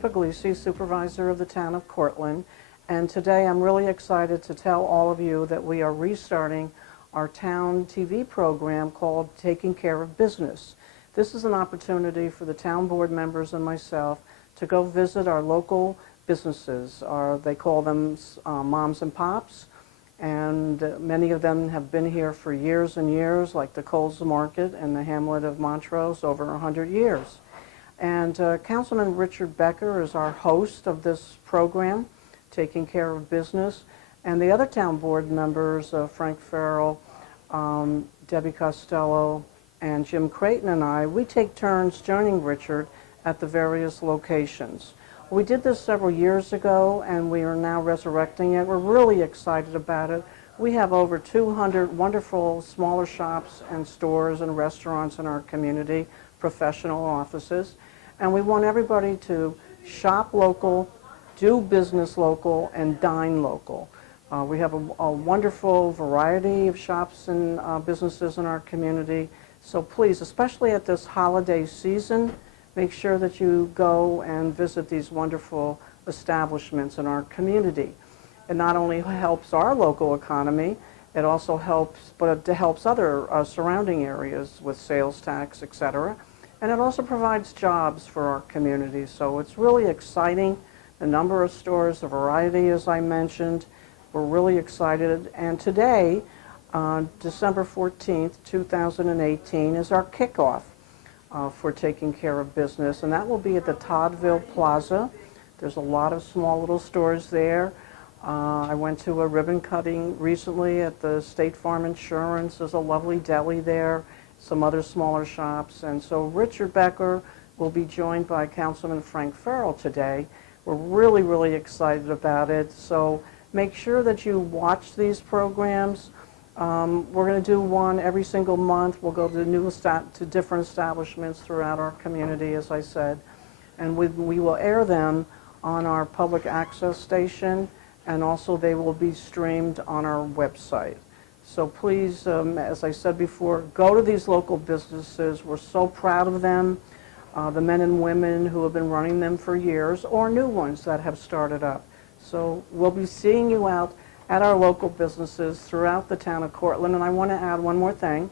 Puglisi, Supervisor of the Town of Cortlandt, and today I'm really excited to tell all of you that we are restarting our town TV program called Taking Care of Business. This is an opportunity for the town board members and myself to go visit our local businesses. They call them moms and pops, and many of them have been here for years and years, like the Coles Market and the Hamlet of Montrose, over 100 years. And Councilman Richard Becker is our host of this program, Taking Care of Business, and the other town board members, Frank Farrell, Debbie Costello, and Jim Creighton and I, we take turns joining Richard at the various locations. We did this several years ago, and we are now resurrecting it. We're really excited about it. We have over 200 wonderful smaller shops and stores and restaurants in our community, professional offices, and we want everybody to shop local, do business local, and dine local. We have a wonderful variety of shops and businesses in our community, so please, especially at this holiday season, make sure that you go and visit these wonderful establishments in our community. It not only helps our local economy, it also helps, but it helps other surrounding areas with sales tax, etc. And it also provides jobs for our community. So it's really exciting. The number of stores, the variety, as I mentioned, we're really excited. And today, December 14th, 2018, is our kickoff for Taking Care of Business, and that will be at the Toddville Plaza. There's a lot of small little stores there. I went to a ribbon cutting recently at the State Farm Insurance. There's a lovely deli there, some other smaller shops, and so Richard Becker will be joined by Councilman Frank Farrell today. We're really, really excited about it, so make sure that you watch these programs. We're going to do one every single month. We'll go to different establishments throughout our community, as I said, and we will air them on our public access station, and also they will be streamed on our website. So please, as I said before, go to these local businesses. We're so proud of them, the men and women who have been running them for years, or new ones that have started up. So we'll be seeing you out at our local businesses throughout the town of Cortlandt. And I want to add one more thing.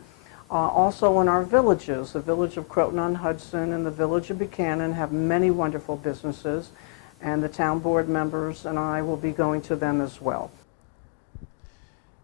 Also in our villages, the village of Croton-on-Hudson and the village of Buchanan have many wonderful businesses, and the town board members and I will be going to them as well.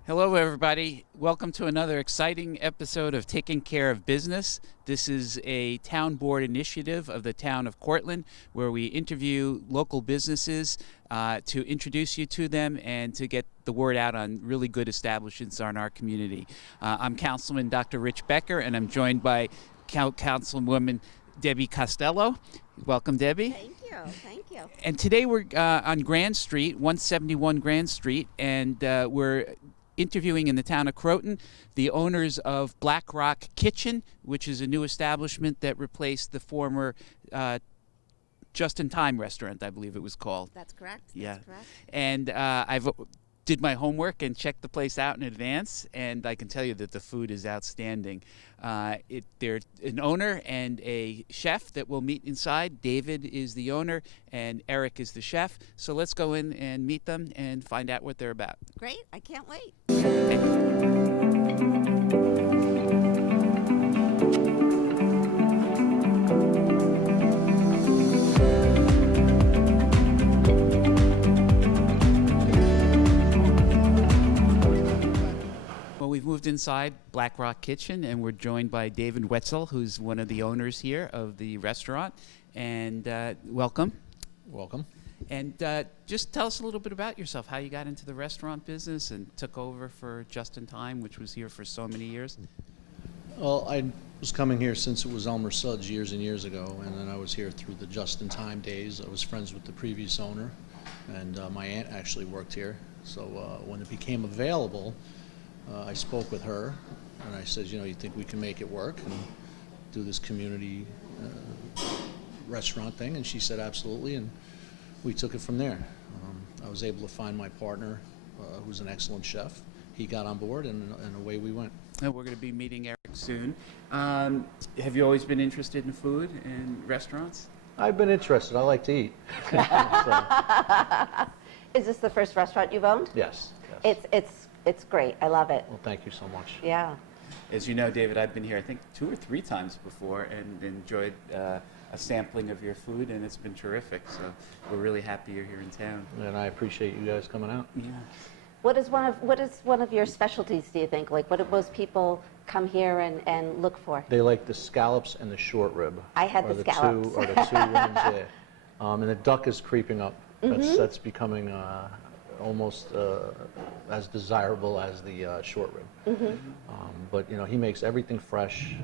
Hello everybody, welcome to another exciting episode of Taking Care of Business. This is a town board initiative of the town of Cortlandt where we interview local businesses to introduce you to them and to get the word out on really good establishments in our community. I'm Councilman Dr. Rich Becker, and I'm joined by Councilwoman Debbie Costello. Welcome, Debbie. Thank you, thank you. And today we're on Grand Street, 171 Grand Street, and we're interviewing in the town of Croton the owners of Black Rock Kitchen, which is a new establishment that replaced the former Just in Time restaurant, I believe it was called. That's correct. Yeah. That's correct. And I've did my homework and checked the place out in advance, and I can tell you that the food is outstanding. They're an owner and a chef that will meet inside. David is the owner and Eric is the chef. So let's go in and meet them and find out what they're about. Great. I can't wait. We've moved inside Black Rock Kitchen, and we're joined by David Wetzel, who's one of the owners here of the restaurant. And welcome. Welcome. And just tell us a little bit about yourself, how you got into the restaurant business and took over for Just in Time, which was here for so many years. Well, I was coming here since it was Elmer Suds years and years ago, and then I was here through the Just in Time days. I was friends with the previous owner, and my aunt actually worked here. So when it became available, I spoke with her, and I said, you think we can make it work and do this community restaurant thing? And she said, absolutely, and we took it from there. I was able to find my partner, who's an excellent chef. He got on board, and away we went. We're going to be meeting Eric soon. Have you always been interested in food and restaurants? I've been interested. I like to eat. So, Is this the first restaurant you've owned? yes. Yes. It's great. I love it. Well, thank you so much. Yeah. As you know, David, I've been here I think 2 or 3 times before and enjoyed a sampling of your food, and it's been terrific. So we're really happy you're here in town. And I appreciate you guys coming out. Yeah. What is one of your specialties, do you think? Like, what do most people come here and look for? They like the scallops and the short rib. I had are the scallops. Are the two ones there. And the duck is creeping up. That's becoming almost as desirable as the short rib. But you know, he makes everything fresh.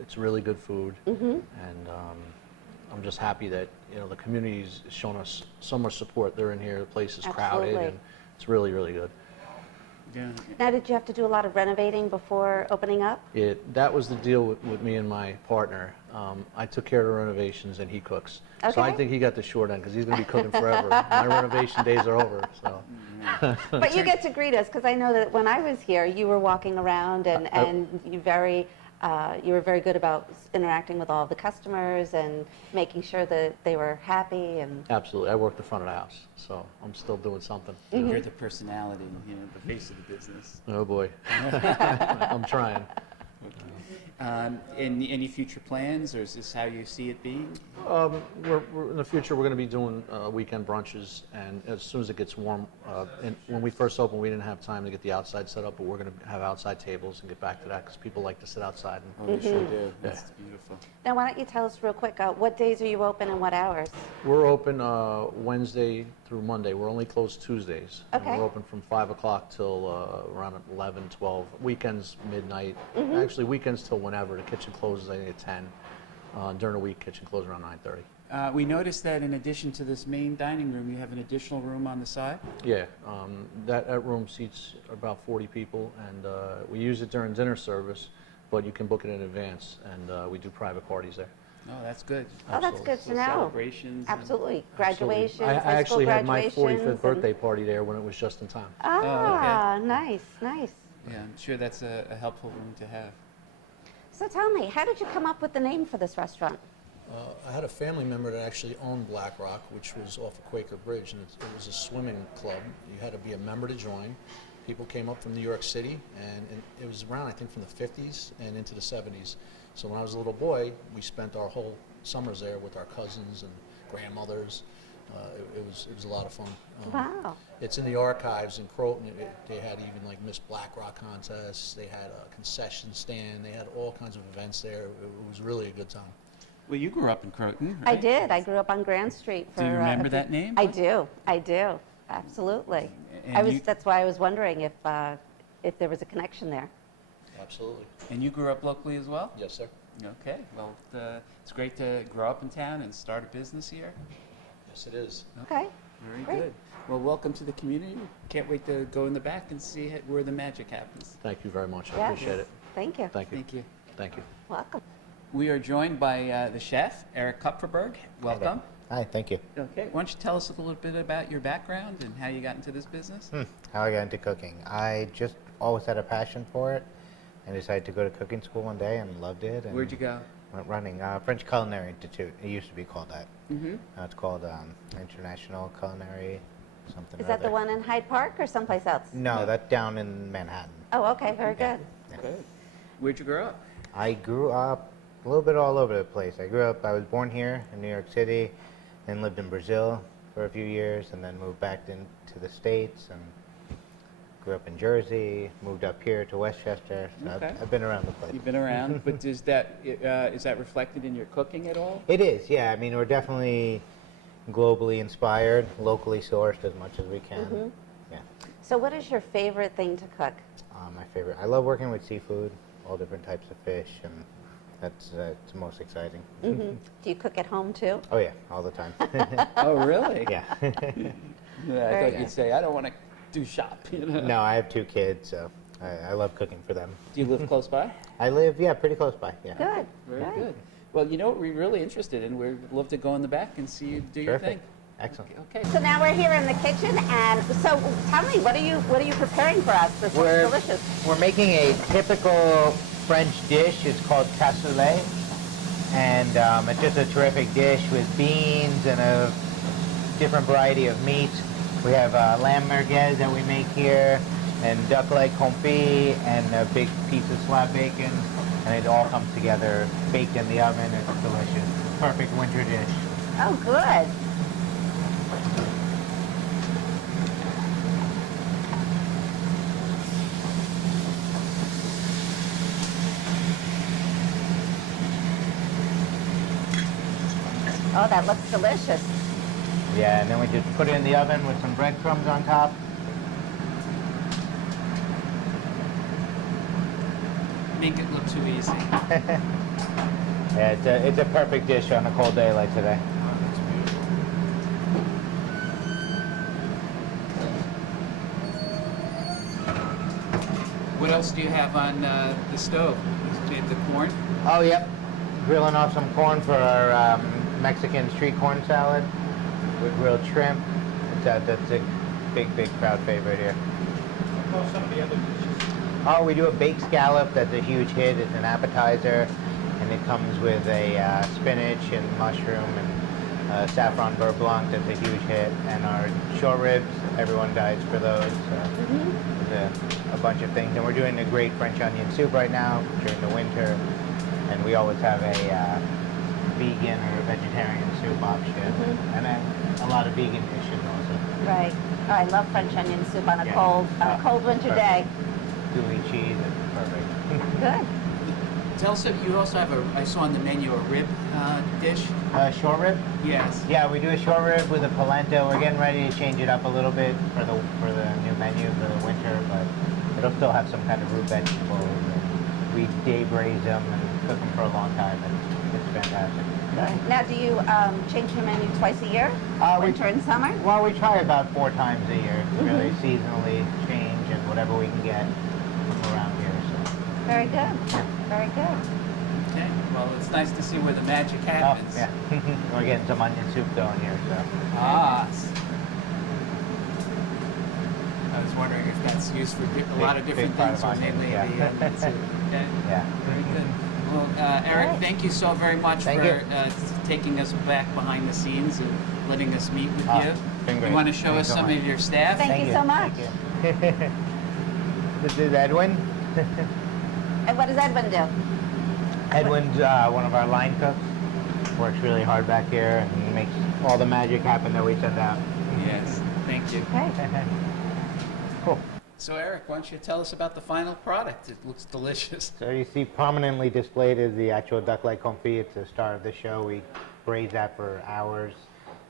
It's really good food, and I'm just happy that you know the community's shown us so much support. They're in here. The place is crowded, Absolutely. and it's really, really good. Yeah. Now, did you have to do a lot of renovating before opening up? That was the deal with me and my partner. I took care of the renovations, and he cooks. So I Okay. think he got the short end because he's going to be cooking forever. My renovation days are over. So But you get to greet us, because I know that when I was here, you were walking around and you were very good about interacting with all of the customers and making sure that they were happy. And absolutely, I work the front of the house, so I'm still doing something. You're the personality, you know, the face of the business. Oh boy, I'm trying. Any future plans, or is this how you see it being? We're in the future, we're going to be doing weekend brunches, and as soon as it gets warm, and when we first opened, we didn't have time to get the outside set up, but we're going to have outside tables and get back to that because people like to sit outside. And Oh, they sure do. That's beautiful. now, why don't you tell us real quick, what days are you open and what hours? We're open Wednesday through Monday. We're only closed Tuesdays. And Okay. we're open from 5 o'clock till around 11, 12. Weekends, midnight. Actually, weekends till whenever. The kitchen closes, I think, at 10. During the week, kitchen closes around 9:30. We noticed that in addition to this main dining room, you have an additional room on the side. Yeah, that room seats about 40 people, and we use it during dinner service, but you can book it in advance, and we do private parties there. Oh, that's good. Oh, that's good So to know. celebrations. and- Absolutely. Graduations, I high school actually had my graduations. 45th and- birthday party there when it was just in time. Ah, nice, nice. Yeah, I'm sure that's a helpful room to have. So tell me, how did you come up with the name for this restaurant? I had a family member that actually owned Black Rock, which was off of Quaker Bridge, and it was a swimming club. You had to be a member to join. People came up from New York City, and it was around, I think, from the 50s and into the 70s. So when I was a little boy, we spent our whole summers there with our cousins and grandmothers. It was a lot of fun. Wow. It's in the archives in Croton. They had even like Miss Black Rock contests. They had a concession stand. They had all kinds of events there. It was really a good time. Well, you grew up in Croton, I right? did. I grew up on Grand Street. Do you remember that name? I do. I do. Absolutely. And That's why I was wondering if there was a connection there. Absolutely. And you grew up locally as well? Yes, sir. Okay. Well, it's great to grow up in town and start a business here. Yes, it is. Okay. Very Great. good. Well, welcome to the community. Can't wait to go in the back and see where the magic happens. Thank you very much. I Yes. appreciate it. Thank you. Thank you. Thank you. Thank you. Welcome. We are joined by the chef, Eric Kupferberg. Welcome. Hi, thank you. Okay. Why don't you tell us a little bit about your background and how you got into this business? How I got into cooking. I just always had a passion for it and decided to go to cooking school one day and loved it. And Where'd you go? Went running. French Culinary Institute. It used to be called that. Mm-hmm. Now it's called International Culinary something. Is or that the other. one in Hyde Park or someplace else? No, that's down in Manhattan. Oh, okay. Very good. Good. Where'd you grow up? I grew up a little bit all over the place. I was born here in New York City, then lived in Brazil for a few years, and then moved back into the States, and grew up in Jersey, moved up here to Westchester. So Okay. I've been around the place. You've been around, but is that reflected in your cooking at all? It is, yeah. I mean, we're definitely globally inspired, locally sourced as much as we can. Yeah. So what is your favorite thing to cook? My favorite. I love working with seafood, all different types of fish, and that's it's most exciting. Do you cook at home too? Oh yeah, all the time. Oh, really? yeah. Yeah, I Very thought you'd say, I don't want to do shop. You know? No, I have 2 kids, so I love cooking for them. Do you live close by? I live, pretty close by. Yeah. Good. Very good. Well, you know what we're really interested in? We'd love to go in the back and see you do your thing. Terrific. Excellent. Okay. So now we're here in the kitchen, and so tell me, what are you preparing for us? This looks delicious. We're making a typical French dish. It's called cassoulet, and it's just a terrific dish with beans and a different variety of meats. We have lamb merguez that we make here, and duck leg confit, and a big piece of slab bacon, and it all comes together, baked in the oven. It's delicious. Perfect winter dish. Oh, good. Oh, that looks delicious. Yeah, and then we just put it in the oven with some breadcrumbs on top. Make it look too easy. Yeah, it's a perfect dish on a cold day like today. What else do you have on the stove? You have the corn? Oh, yep. Grilling off some corn for our Mexican street corn salad with grilled shrimp. That's a big crowd favorite here. Oh, we do a baked scallop. That's a huge hit. It's an appetizer, and it comes with a spinach and mushroom and saffron beurre blanc. That's a huge hit. And our short ribs, everyone dies for those. There's a bunch of things. And we're doing a great French onion soup right now during the winter. And we always have a vegan or vegetarian soup option. And then a lot of vegan dishes also. Right. Oh, I love French onion soup on a Yeah. cold winter Perfect. day. Gooey cheese, it's perfect. Good. Tell us, you also have I saw on the menu a rib dish. Short rib? Yes. Yeah, we do a short rib with a polenta. We're getting ready to change it up a little bit for the new menu for the winter, but it'll still have some kind of root vegetables. And we day braise them and cook them for a long time. It's fantastic. Good. Now, do you change your menu twice a year? Winter and summer? Well, we try about 4 times a year to really seasonally change and whatever we can get from around here. So. Very good. Very good. Okay. Well, it's nice to see where the magic Oh, happens. yeah. We're getting some onion soup going here, so. Ah. I was wondering if that's used for a lot of different big part things, of or mainly onions, yeah. the onion soup. Okay. Yeah. Very good. Well, Eric, Right. thank you so very much Thank for you. taking us back behind the scenes and letting us meet with Oh, you. been great. You want to show Thank us you so some much. of your staff? Thank you so much. Thank you. This is Edwin. And what does Edwin do? Edwin's one of our line cooks. Works really hard back here and makes all the magic happen that we send out. Yes. Thank you. Okay. Cool. So, Eric, why don't you tell us about the final product? It looks delicious. So you see prominently displayed is the actual duck leg confit. It's the star of the show. We braise that for hours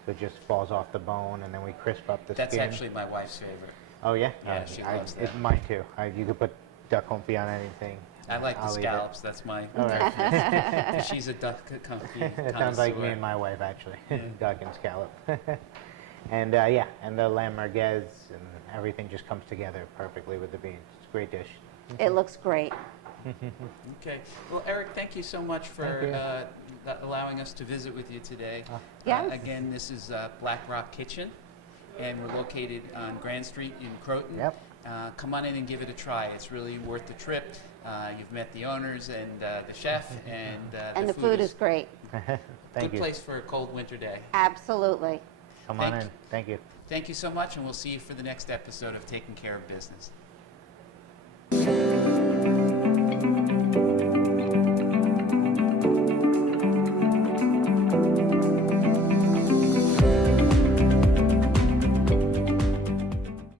so it just falls off the bone, and then we crisp up the That's skin. actually my wife's favorite. Oh yeah? Yeah, she loves that. It's mine too. You could put duck confit on anything. I like the I'll eat it. scallops. That's my. All right. She's a duck confit. That sounds like me connoisseur. and my wife, actually. Duck and scallop. And yeah, and the lamb merguez and everything just comes together perfectly with the beans. It's a great dish. It looks great. Okay. Well, Eric, thank you so much for Thank allowing us to visit with you today. Yes. Again, this is Black Rock Kitchen, and we're located on Grand Street in Croton. Yep. Come on in and give it a try. It's really worth the trip. You've met the owners and the chef, and The food is great. Thank good you. place for a cold winter day. Absolutely. Come on Thank in. Thank you. Thank you so much, and we'll see you for the next episode of Taking Care of Business.